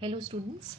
Hello students,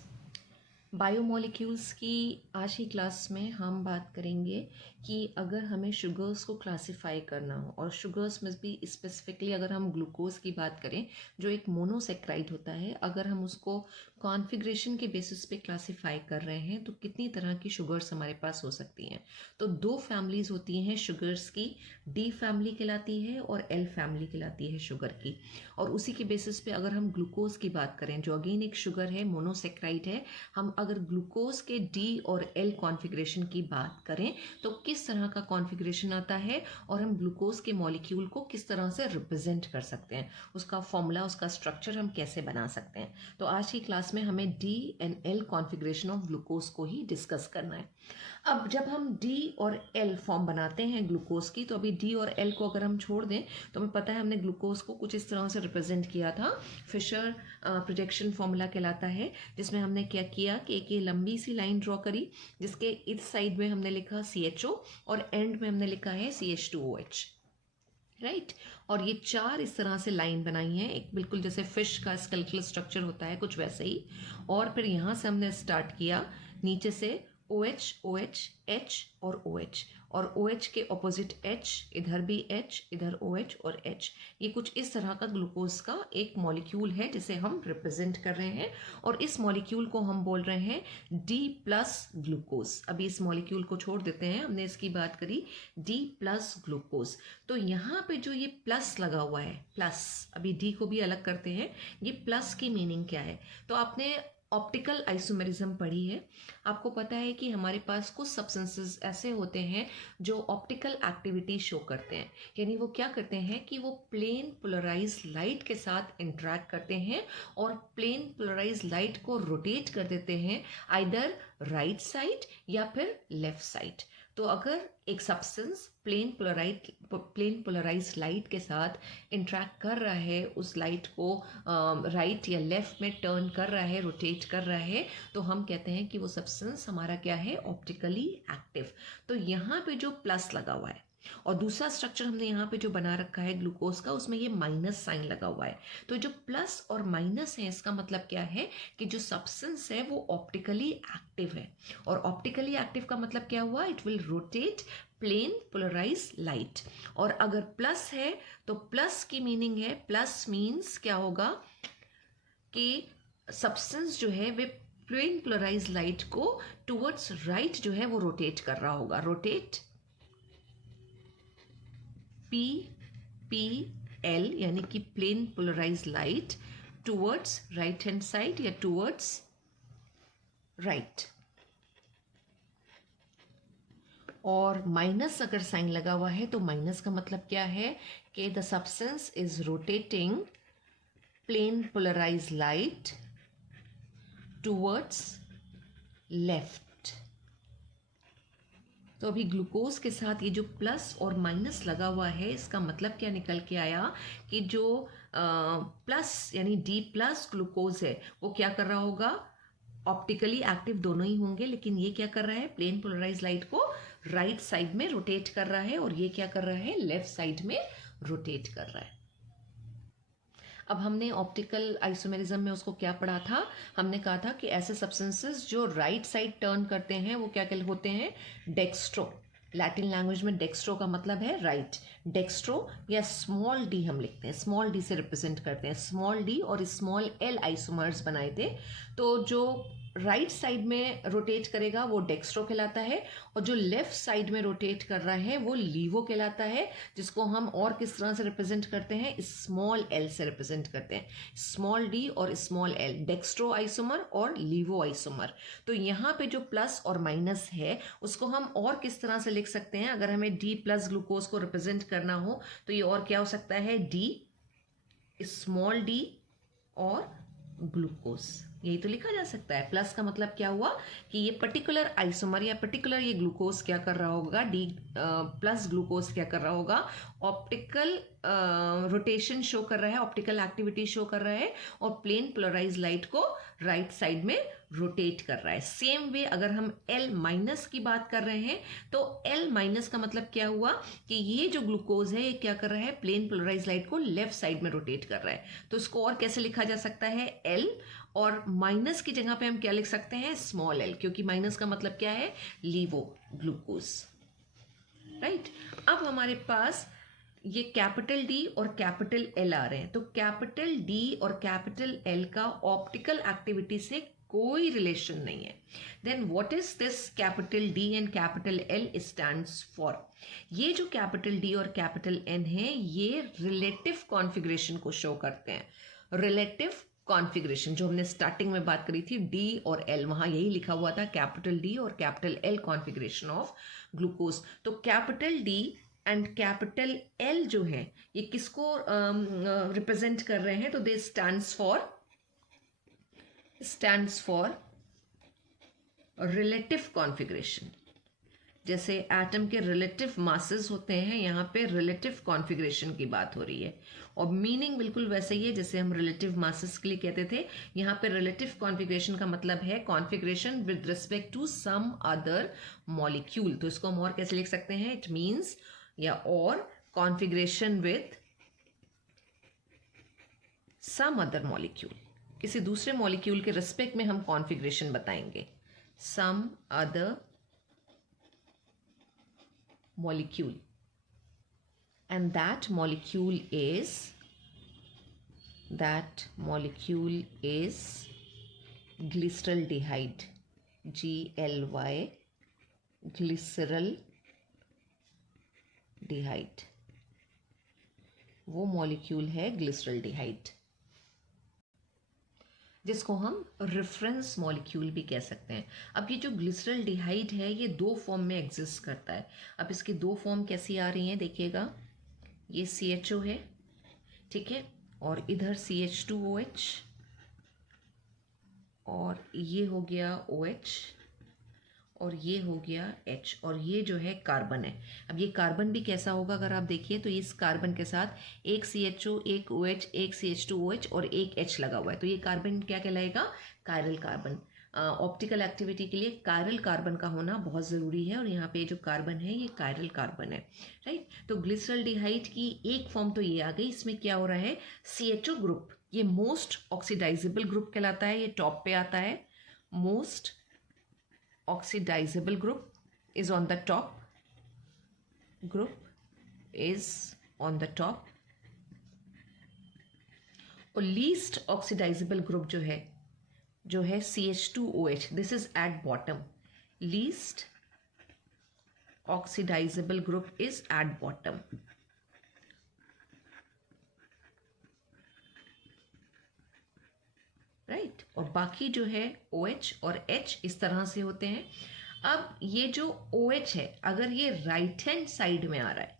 biomolecules की आज की क्लास में हम बात करेंगे कि अगर हमें शुगर्स को क्लासिफाई करना हो, और शुगर्स में भी स्पेसिफिकली अगर हम ग्लूकोज की बात करें जो एक मोनोसेक्राइड होता है, अगर हम उसको कॉन्फ़िगरेशन के बेसिस पे क्लासिफाई कर रहे हैं तो कितनी तरह की शुगर्स हमारे पास हो सकती हैं। तो दो फैमिलीज़ होती हैं शुगर्स की, डी फैमिली कहलाती है और एल फैमिली कहलाती है शुगर की। और उसी के बेसिस पे अगर हम ग्लूकोज की बात करें जो अगेन एक शुगर है, मोनोसेक्राइड है, हम अगर ग्लूकोज के डी और एल कॉन्फ़िगरेशन की बात करें तो किस तरह का कॉन्फ़िगरेशन आता है और हम ग्लूकोज के मॉलिक्यूल को किस तरह से रिप्रेजेंट कर सकते हैं, उसका फॉर्मूला, उसका स्ट्रक्चर हम कैसे बना सकते हैं। तो आज की क्लास में हमें D and L configuration of glucose को ही डिस्कस करना है। अब जब हम डी और एल फॉर्म बनाते हैं ग्लूकोज की, तो अभी डी और एल को अगर हम छोड़ दें तो हमें पता है हमने ग्लूकोज को कुछ इस तरह से रिप्रेजेंट किया था। फिशर प्रोजेक्शन फॉर्मूला कहलाता है, जिसमें हमने क्या किया कि एक ये लंबी सी लाइन ड्रॉ करी जिसके इस साइड में हमने लिखा CHO और एंड में हमने लिखा है CH2OH, राइट। और ये चार इस तरह से लाइन बनाई है, एक बिल्कुल जैसे फिश का स्केलेटल स्ट्रक्चर होता है कुछ वैसे ही। और फिर यहाँ से हमने स्टार्ट किया नीचे से OH, OH, H और OH, और OH के ऑपोजिट H, इधर भी H, इधर OH और H। ये कुछ इस तरह का ग्लूकोज का एक मॉलिक्यूल है जिसे हम रिप्रेजेंट कर रहे हैं, और इस मॉलिक्यूल को हम बोल रहे हैं D प्लस ग्लूकोज। अभी इस मॉलिक्यूल को छोड़ देते हैं, हमने इसकी बात करी D प्लस ग्लूकोज। तो यहाँ पे जो ये प्लस लगा हुआ है, प्लस, अभी D को भी अलग करते हैं, ये प्लस की मीनिंग क्या है। तो आपने ऑप्टिकल आइसोमेरिज्म पढ़ी है, आपको पता है कि हमारे पास कुछ सब्सटेंसेस ऐसे होते हैं जो ऑप्टिकल एक्टिविटी शो करते हैं। यानी वो क्या करते हैं कि वो प्लेन पोलराइज लाइट के साथ इंटरेक्ट करते हैं और प्लेन पोलराइज लाइट को रोटेट कर देते हैं, आइदर राइट साइड या फिर लेफ्ट साइड। तो अगर एक सब्सटेंस प्लेन पोलराइज लाइट के साथ इंटरेक्ट कर रहा है, उस लाइट को राइट या लेफ्ट में टर्न कर रहा है, रोटेट कर रहा है, तो हम कहते हैं कि वो सब्सटेंस हमारा क्या है, ऑप्टिकली एक्टिव। तो यहाँ पे जो प्लस लगा हुआ है, और दूसरा स्ट्रक्चर हमने यहाँ पे जो बना रखा है ग्लूकोज का, उसमें ये माइनस साइन लगा हुआ है। तो जो प्लस और माइनस है, इसका मतलब क्या है कि जो सब्सटेंस है वो ऑप्टिकली एक्टिव है। और ऑप्टिकली एक्टिव का मतलब क्या हुआ, it will rotate plane polarise light. और अगर प्लस है तो प्लस की मीनिंग है, प्लस मीन्स क्या होगा कि सब्सटेंस जो है वे प्लेन पोलराइज लाइट को टुवर्ड्स राइट जो है वो रोटेट कर रहा होगा। रोटेट PPL यानी कि plane polarise light towards right hand side या टुवर्ड्स राइट। और माइनस अगर साइन लगा हुआ है तो माइनस का मतलब क्या है कि the substance is rotating plane polarise light towards left. तो अभी ग्लूकोज के साथ ये जो प्लस और माइनस लगा हुआ है, इसका मतलब क्या निकल के आया कि जो प्लस यानी D प्लस ग्लूकोज है वो क्या कर रहा होगा, ऑप्टिकली एक्टिव दोनों ही होंगे, लेकिन ये क्या कर रहा है, प्लेन पोलराइज लाइट को राइट साइड में रोटेट कर रहा है, और ये क्या कर रहा है, लेफ्ट साइड में रोटेट कर रहा है। अब हमने ऑप्टिकल आइसोमेरिज्म में उसको क्या पढ़ा था, हमने कहा था कि ऐसे सब्सटेंसेस जो राइट साइड टर्न करते हैं वो क्या होते हैं, डेक्स्ट्रो। लैटिन लैंग्वेज में डेक्स्ट्रो का मतलब है राइट। डेक्स्ट्रो या स्मॉल डी हम लिखते हैं, स्मॉल डी से रिप्रेजेंट करते हैं। स्मॉल डी और स्मॉल एल आइसोमर्स बनाए थे, तो जो राइट साइड में रोटेट करेगा वो डेक्स्ट्रो कहलाता है, और जो लेफ्ट साइड में रोटेट कर रहा है वो लीवो कहलाता है, जिसको हम और किस तरह से रिप्रेजेंट करते हैं, स्मॉल एल से रिप्रेजेंट करते हैं। स्मॉल डी और स्मॉल एल, डेक्स्ट्रो आइसोमर और लीवो आइसोमर। तो यहाँ पे जो प्लस और माइनस है उसको हम और किस तरह से लिख सकते हैं, अगर हमें D प्लस ग्लूकोज को रिप्रेजेंट करना हो तो ये और क्या हो सकता है, D, स्मॉल d और ग्लूकोज, यही तो लिखा जा सकता है। प्लस का मतलब क्या हुआ कि ये पर्टिकुलर आइसोमर या पर्टिकुलर ये ग्लूकोज क्या कर रहा होगा, D प्लस ग्लूकोज क्या कर रहा होगा, ऑप्टिकल रोटेशन शो कर रहा है, ऑप्टिकल एक्टिविटी शो कर रहा है, और प्लेन पोलराइज लाइट को राइट साइड में रोटेट कर रहा है। सेम वे अगर हम L माइनस की बात कर रहे हैं तो L माइनस का मतलब क्या हुआ कि ये जो ग्लूकोज है ये क्या कर रहा है, प्लेन पोलराइज लाइट को लेफ्ट साइड में रोटेट कर रहा है। तो इसको और कैसे लिखा जा सकता है, L और माइनस की जगह पे हम क्या लिख सकते हैं, स्मॉल एल, क्योंकि माइनस का मतलब क्या है, लीवो ग्लूकोज, राइट। अब हमारे पास ये कैपिटल डी और कैपिटल एल आ रहे हैं, तो कैपिटल डी और कैपिटल एल का ऑप्टिकल एक्टिविटी से कोई रिलेशन नहीं है। Then what is this capital D and capital L stands for? ये जो कैपिटल डी और कैपिटल एन है ये रिलेटिव कॉन्फ़िगरेशन को शो करते हैं। रिलेटिव कॉन्फ़िगरेशन जो हमने स्टार्टिंग में बात करी थी, डी और एल, वहां यही लिखा हुआ था, कैपिटल डी और capital L configuration of glucose. तो capital D and capital L जो है ये किसको रिप्रेजेंट कर रहे हैं? तो they stands for relative configuration. जैसे एटम के रिलेटिव मासेस होते हैं, यहाँ पे रिलेटिव कॉन्फ़िगरेशन की बात हो रही है, और मीनिंग बिल्कुल वैसे ही है जैसे हम रिलेटिव मासेस के लिए कहते थे। यहाँ पे रिलेटिव कॉन्फ़िगरेशन का मतलब है configuration with respect to some other molecule. तो इसको हम और कैसे लिख सकते हैं? इट मीन्स या और configuration with some other molecule, किसी दूसरे मॉलिक्यूल के रिस्पेक्ट में हम कॉन्फ़िगरेशन बताएंगे। Some other molecule, and that molecule is glyceraldehyde, GLY, glyceraldehyde, वो मॉलिक्यूल है ग्लिसरल्डिहाइड, जिसको हम रेफरेंस मॉलिक्यूल भी कह सकते हैं। अब ये जो ग्लिसरल्डिहाइड है ये दो फॉर्म में एग्जिस्ट करता है। अब इसकी दो फॉर्म कैसी आ रही हैं देखिएगा, ये CHO है, ठीक है, और इधर CH2OH, और ये हो गया OH, और ये हो गया H, और ये जो है कार्बन है। अब ये कार्बन भी कैसा होगा अगर आप देखिए तो इस कार्बन के साथ एक CHO, एक OH, एक CH2OH और एक H लगा हुआ है, तो ये कार्बन क्या कहलाएगा? Chiral carbon. ऑप्टिकल एक्टिविटी के लिए कायरल कार्बन का होना बहुत ज़रूरी है, और यहाँ पे जो कार्बन है ये कायरल कार्बन है, राइट। तो ग्लिसरल्डिहाइड की एक फॉर्म तो ये आ गई। इसमें क्या हो रहा है? CHO ग्रुप, ये मोस्ट ऑक्सीडाइजेबल ग्रुप कहलाता है, ये टॉप पे आता है। Most oxidizable group is on the top, और least oxidizable group जो है CH2OH, this is at bottom. least oxidizable group is at bottom. Right, और बाकी जो है OH और H इस तरह से होते हैं। अब ये जो OH है अगर ये राइट हैंड साइड में आ रहा है,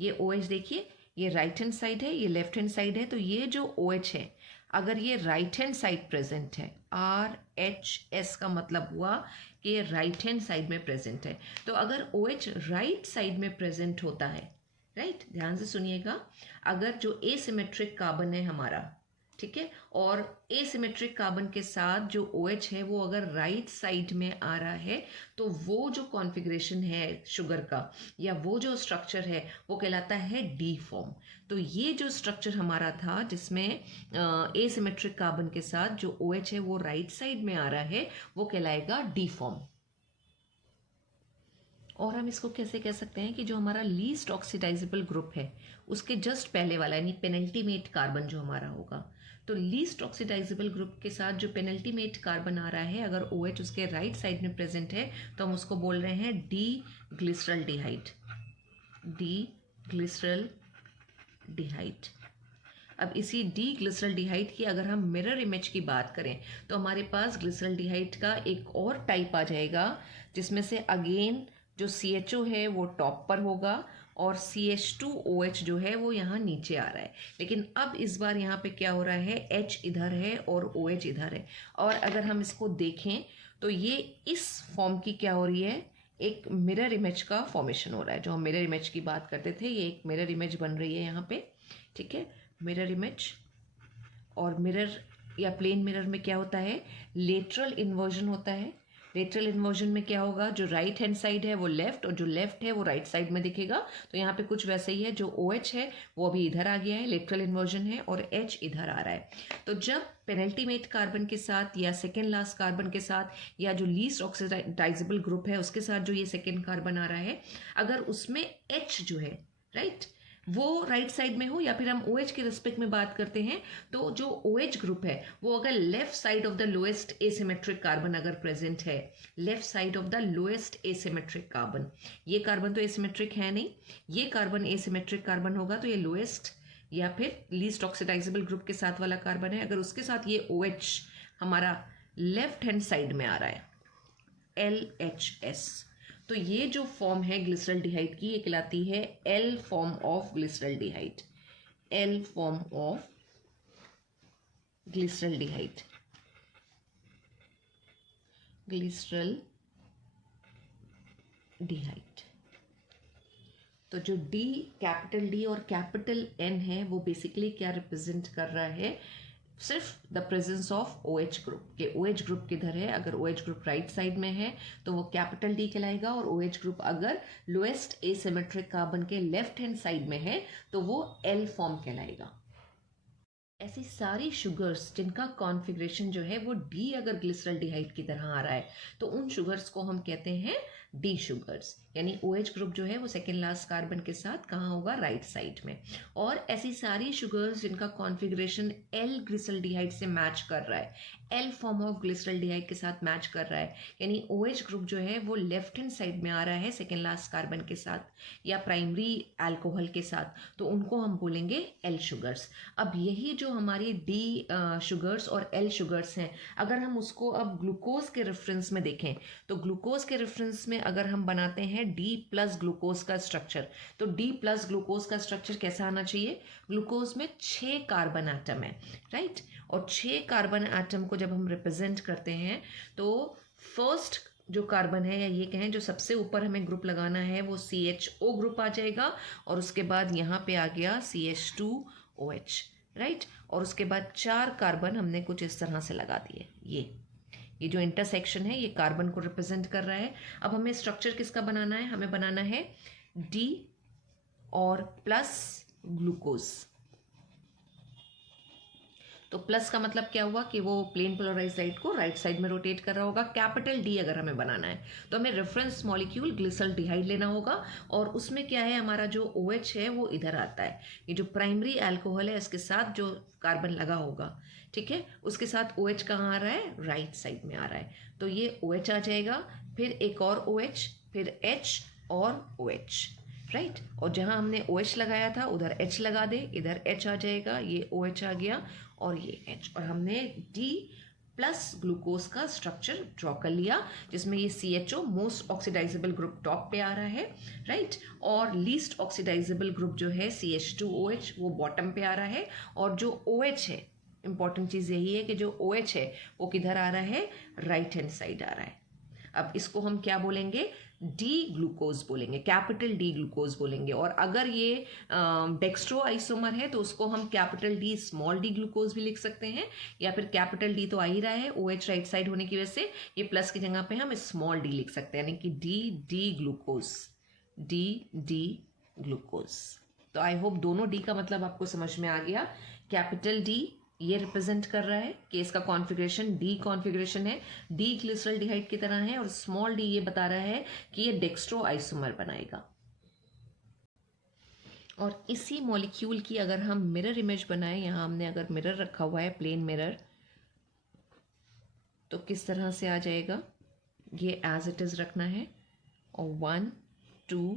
ये OH देखिए ये राइट हैंड साइड है, ये लेफ्ट हैंड साइड है, तो ये जो OH है अगर ये राइट हैंड साइड प्रेजेंट है, RHS का मतलब हुआ कि ये राइट हैंड साइड में प्रेजेंट है। तो अगर OH राइट साइड में प्रेजेंट होता है, राइट, ध्यान से सुनिएगा, अगर जो एसिमेट्रिक कार्बन है हमारा, ठीक है, और एसिमेट्रिक कार्बन के साथ जो OH है वो अगर राइट साइड में आ रहा है, तो वो जो कॉन्फ़िगरेशन है शुगर का या वो जो स्ट्रक्चर है वो कहलाता है डी फॉर्म। तो ये जो स्ट्रक्चर हमारा था जिसमें एसिमेट्रिक कार्बन के साथ जो OH है वो राइट साइड में आ रहा है, वो कहलाएगा डी फॉर्म। और हम इसको कैसे कह सकते हैं कि जो हमारा लीस्ट ऑक्सीडाइजेबल ग्रुप है उसके जस्ट पहले वाला यानी पेनल्टीमेट कार्बन जो हमारा होगा, तो लीस्ट ऑक्सीडाइजेबल ग्रुप के साथ जो पेनल्टीमेट कार्बन आ रहा है अगर OH उसके राइट साइड में प्रेजेंट है तो हम उसको बोल रहे हैं डी ग्लिसरल्डिहाइड। अब इसी डी ग्लिसरल्डिहाइड की अगर हम मिरर इमेज की बात करें तो हमारे पास ग्लिसरल्डिहाइड का एक और टाइप आ जाएगा जिसमें से अगेन जो CHO है वो टॉप पर होगा और CH2OH जो है वो यहाँ नीचे आ रहा है। लेकिन अब इस बार यहाँ पे क्या हो रहा है, H इधर है और OH इधर है, और अगर हम इसको देखें तो ये इस फॉर्म की क्या हो रही है, एक मिरर इमेज का फॉर्मेशन हो रहा है। जो हम मिरर इमेज की बात करते थे ये एक मिरर इमेज बन रही है यहाँ पे, ठीक है, मिरर इमेज। और मिरर या प्लेन मिरर में क्या होता है, लेटरल इन्वर्जन होता है, लेटरल इन्वर्जन में क्या होगा, जो राइट हैंड साइड है वो लेफ्ट और जो लेफ्ट है वो राइट साइड में दिखेगा। तो यहाँ पे कुछ वैसे ही है, जो OH है वो अभी इधर आ गया है, लेटरल इन्वर्जन है, और H इधर आ रहा है। तो जब पेनल्टीमेट कार्बन के साथ या सेकेंड लास्ट कार्बन के साथ या जो लीस्ट ऑक्सीडाइजेबल ग्रुप है उसके साथ जो ये सेकेंड कार्बन आ रहा है, अगर उसमें H जो है राइट वो राइट साइड में हो, या फिर हम OH के रिस्पेक्ट में बात करते हैं, तो जो OH ग्रुप है वो अगर left side of the lowest asymmetric carbon अगर प्रेजेंट है, left side of the lowest asymmetric carbon, ये कार्बन तो एसिमेट्रिक है नहीं, ये कार्बन एसिमेट्रिक कार्बन होगा, तो ये लोएस्ट या फिर लीस्ट ऑक्सीडाइजेबल ग्रुप के साथ वाला कार्बन है, अगर उसके साथ ये OH हमारा लेफ्ट हैंड साइड में आ रहा है, LHS, तो ये जो फॉर्म है ग्लिसरल्डिहाइड की, ये कहलाती है L form of glyceraldehyde, L form of glyceraldehyde, glyceraldehyde. तो जो D, कैपिटल D और कैपिटल N है वो बेसिकली क्या रिप्रेजेंट कर रहा है, सिर्फ the presence of OH group के। OH ग्रुप किधर है, अगर OH ग्रुप राइट साइड में है तो वो कैपिटल D कहलाएगा, और OH ग्रुप अगर लोएस्ट एसिमेट्रिक कार्बन के लेफ्ट हैंड साइड में है तो वो L फॉर्म कहलाएगा। ऐसी सारी शुगर्स जिनका कॉन्फ़िगरेशन जो है वो D अगर ग्लिसरल्डिहाइड की तरह आ रहा है तो उन शुगर्स को हम कहते हैं D शुगर्स, यानी OH ग्रुप जो है वो सेकेंड लास्ट कार्बन के साथ कहाँ होगा, राइट साइड में। और ऐसी सारी शुगर्स जिनका कॉन्फ़िगरेशन L ग्लिसरल्डिहाइड से मैच कर रहा है, L फॉर्म ऑफ ग्लिसरल्डिहाइड के साथ मैच कर रहा है, यानी OH ग्रुप जो है वो लेफ्ट हैंड साइड में आ रहा है सेकेंड लास्ट कार्बन के साथ या प्राइमरी अल्कोहल के साथ, तो उनको हम बोलेंगे L शुगर्स। अब यही जो हमारी D शुगर्स और L शुगर्स हैं, अगर हम उसको अब ग्लूकोज के रेफरेंस में देखें तो ग्लूकोज के रेफरेंस में अगर हम बनाते हैं D प्लस ग्लूकोज का स्ट्रक्चर, तो D प्लस ग्लूकोज का स्ट्रक्चर कैसा आना चाहिए, ग्लूकोज में 6 कार्बन एटम है राइट, और 6 कार्बन एटम को जब हम रिप्रेजेंट करते हैं तो फर्स्ट जो कार्बन है, या ये कहें जो सबसे ऊपर हमें ग्रुप लगाना है, वो CHO ग्रुप आ जाएगा, और उसके बाद यहाँ पे आ गया CH2OH राइट, और उसके बाद 4 कार्बन हमने कुछ इस तरह से लगा दिए। ये जो इंटरसेक्शन है ये कार्बन को रिप्रेजेंट कर रहा है। अब हमें स्ट्रक्चर किसका बनाना है, हमें बनाना है D और प्लस ग्लूकोज। तो प्लस का मतलब क्या हुआ कि वो प्लेन पोलराइज्ड लाइट को राइट साइड में रोटेट कर रहा होगा। कैपिटल D अगर हमें बनाना है तो हमें रेफरेंस मॉलिक्यूल ग्लिसरल्डिहाइड लेना होगा, और उसमें क्या है, हमारा जो OH है वो इधर आता है, ये जो प्राइमरी अल्कोहल है इसके साथ जो कार्बन लगा होगा, ठीक है, उसके साथ OH कहाँ आ रहा है, राइट साइड में आ रहा है, तो ये OH आ जाएगा, फिर एक और OH, फिर H और OH राइट, और जहाँ हमने OH लगाया था उधर H लगा दे, इधर H आ जाएगा, ये OH आ गया और ये H, और हमने D प्लस ग्लूकोज का स्ट्रक्चर ड्रॉ कर लिया, जिसमें ये CHO most oxidisable group top पे आ रहा है राइट, और लीस्ट ऑक्सीडाइजेबल ग्रुप जो है CH2OH वो बॉटम पे आ रहा है, और जो OH है, इंपॉर्टेंट चीज़ यही है कि जो OH है वो किधर आ रहा है, राइट हैंड साइड आ रहा है। अब इसको हम क्या बोलेंगे, D ग्लूकोज बोलेंगे, कैपिटल D ग्लूकोज बोलेंगे, और अगर ये डेक्स्ट्रो आइसोमर है तो उसको हम capital D small d glucose भी लिख सकते हैं, या फिर कैपिटल D तो आ ही रहा है, OH राइट साइड होने की वजह से ये प्लस की जगह पे हम स्मॉल d लिख सकते हैं, यानी कि D ग्लूकोज, D ग्लूकोज। तो आई होप दोनों D का मतलब आपको समझ में आ गया। कैपिटल D ये रिप्रेजेंट कर रहा है कि इसका कॉन्फ़िगरेशन D कॉन्फ़िगरेशन है, D ग्लिसरल्डिहाइड की तरह है, और स्मॉल d ये बता रहा है कि ये डेक्स्ट्रो आइसोमर बनाएगा। और इसी मॉलिक्यूल की अगर हम मिरर इमेज बनाएं, यहाँ हमने अगर मिरर रखा हुआ है, प्लेन मिरर, तो किस तरह से आ जाएगा, ये एज इट इज़ रखना है, और 1 2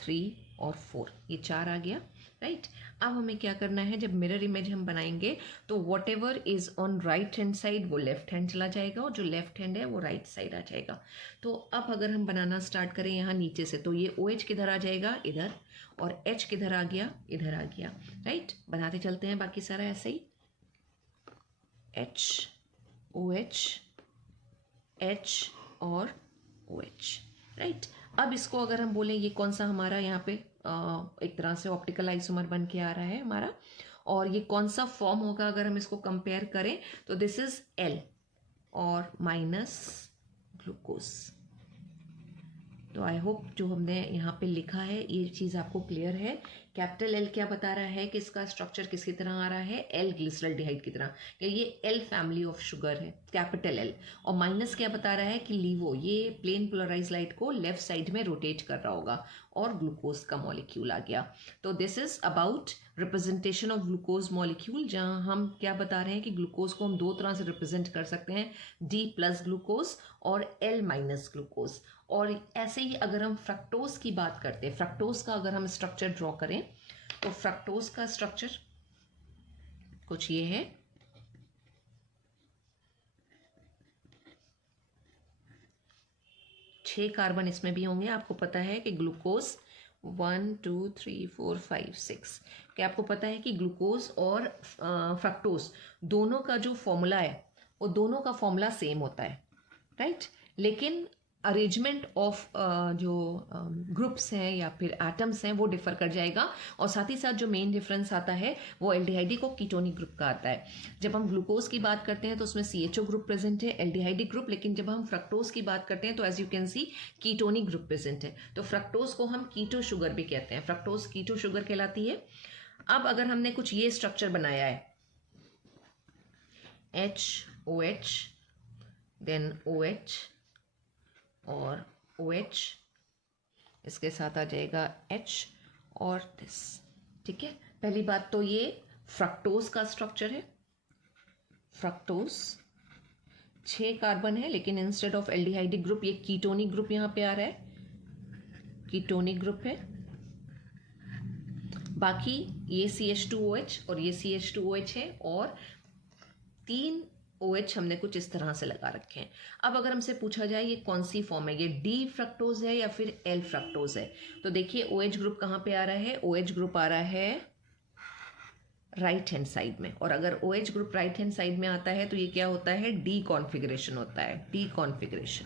3 और 4 ये 4 आ गया राइट। अब हमें क्या करना है, जब मिरर इमेज हम बनाएंगे तो what ever is on right hand side वो लेफ्ट हैंड चला जाएगा, और जो लेफ्ट हैंड है वो राइट साइड आ जाएगा। तो अब अगर हम बनाना स्टार्ट करें यहाँ नीचे से, तो ये OH किधर आ जाएगा, इधर, और H किधर आ गया, इधर आ गया राइट। बनाते चलते हैं बाकी सारा ऐसे ही, H OH H और OH राइट। अब इसको अगर हम बोलें ये कौन सा हमारा यहाँ पे एक तरह से ऑप्टिकल आइसोमर बन के आ रहा है हमारा, और ये कौन सा फॉर्म होगा अगर हम इसको कंपेयर करें, तो दिस इज L और माइनस ग्लूकोज। तो आई होप जो हमने यहाँ पे लिखा है ये चीज़ आपको क्लियर है। कैपिटल एल क्या बता रहा है कि इसका स्ट्रक्चर किसकी तरह आ रहा है, एल ग्लिसरॉल्डिहाइड की तरह, कि ये एल फैमिली ऑफ शुगर है, कैपिटल एल। और माइनस क्या बता रहा है कि लीवो, ये प्लेन पोलराइज लाइट को लेफ्ट साइड में रोटेट कर रहा होगा और ग्लूकोज का मॉलिक्यूल आ गया। तो this is about representation of glucose molecule, जहाँ हम क्या बता रहे हैं कि ग्लूकोज को हम दो तरह से रिप्रेजेंट कर सकते हैं, डी प्लस ग्लूकोज और एल माइनस ग्लूकोज। और ऐसे ही अगर हम फ्रक्टोज की बात करते हैं, फ्रक्टोज का अगर हम स्ट्रक्चर ड्रॉ करें तो फ्रक्टोज का स्ट्रक्चर कुछ ये है। छह कार्बन इसमें भी होंगे। आपको पता है कि ग्लूकोज 1 2 3 4 5 6, क्या आपको पता है कि ग्लूकोज और फ्रक्टोज दोनों का जो फॉर्मूला है वो दोनों का फॉर्मूला सेम होता है, राइट? लेकिन अरेंजमेंट ऑफ जो ग्रुप्स हैं या फिर एटम्स हैं वो डिफर कर जाएगा। और साथ ही साथ जो मेन डिफरेंस आता है वो एल्डिहाइडी को कीटोनिक ग्रुप का आता है। जब हम ग्लूकोज की बात करते हैं तो उसमें CHO ग्रुप प्रेजेंट है, एल्डिहाइडी ग्रुप, लेकिन जब हम फ्रक्टोज की बात करते हैं तो as you can see ketonic group present है। तो फ्रक्टोज को हम कीटो शुगर भी कहते हैं, फ्रक्टोज कीटो शुगर कहलाती है। अब अगर हमने कुछ ये स्ट्रक्चर बनाया है, HOH देन OH और OH, इसके साथ आ जाएगा H और दिस, ठीक है। पहली बात तो ये फ्रक्टोज का स्ट्रक्चर है। फ्रक्टोज 6 कार्बन है, लेकिन इंस्टेड ऑफ एल्डिहाइडिक ग्रुप ये कीटोनिक ग्रुप यहाँ पे आ रहा है, कीटोनिक ग्रुप है। बाकी ये CH2OH और ये CH2OH है और 3 OH हमने कुछ इस तरह से लगा रखे हैं। अब अगर हमसे पूछा जाए ये कौन सी फॉर्म है, ये डी फ्रक्टोज है या फिर एल फ्रक्टोज है, तो देखिए OH ग्रुप कहाँ पे आ रहा है, OH ग्रुप आ रहा है राइट हैंड साइड में। और अगर OH group right hand side में आता है तो ये क्या होता है, डी कॉन्फिगरेशन होता है, डी कॉन्फिगरेशन,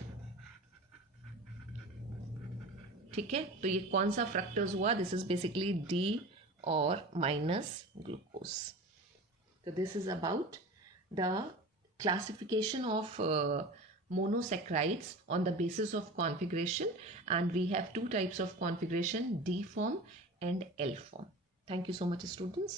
ठीक है। तो ये कौन सा फ्रक्टोज हुआ, दिस इज बेसिकली डी और माइनस ग्लूकोज। तो this is about the classification of monosaccharides on the basis of configuration, and we have two types of configuration, D form and L form. Thank you so much, students.